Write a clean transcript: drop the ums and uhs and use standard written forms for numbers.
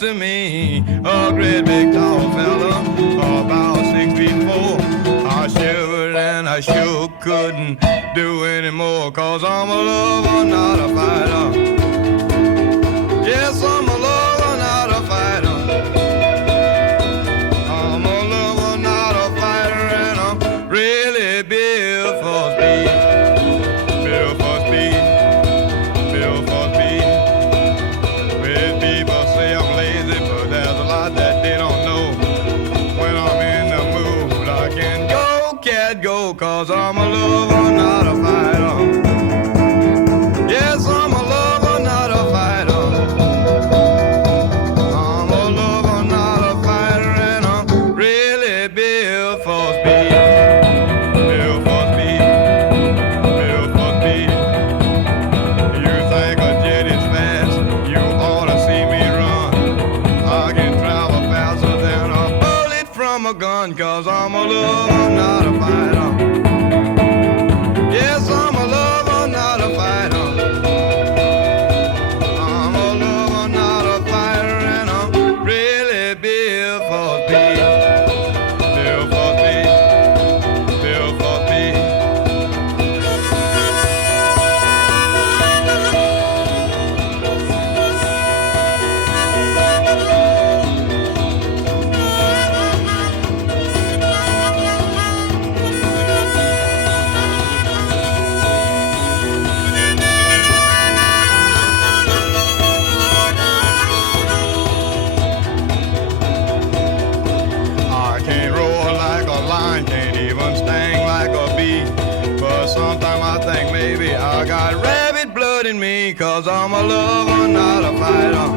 To me, a great big tall fella, about 6'4". I shivered and I sure couldn't do anymore, 'cause I'm a lover, not a fighter. Yes, I'm a lover, not a fighter. I'm a lover, not a fighter, and I'm really built for speed. Built for speed. Built for speed. With people say I'm lazy, but there's a lot that they don't know. When I'm in the mood, I can go, cat, go, 'cause I'm a lover, not a fighter. Yes, I'm a lover, not a fighter. I'm a lover, not a fighter, and I'm really built for speed. Built for speed. Built for speed. You think a jet is fast? You ought to see me run. I can travel faster than a bullet from a gun, 'cause I'm a lover, not a fighter. Yes, I'm a lover, not a fighter. I'm a lover, not a fighter, and I'm really built for speed. Built for speed. Built for speed. I can't roar like a lion, can't even sting like a bee. But sometimes I think maybe I got rabbit blood in me, 'cause I'm a lover, not a fighter.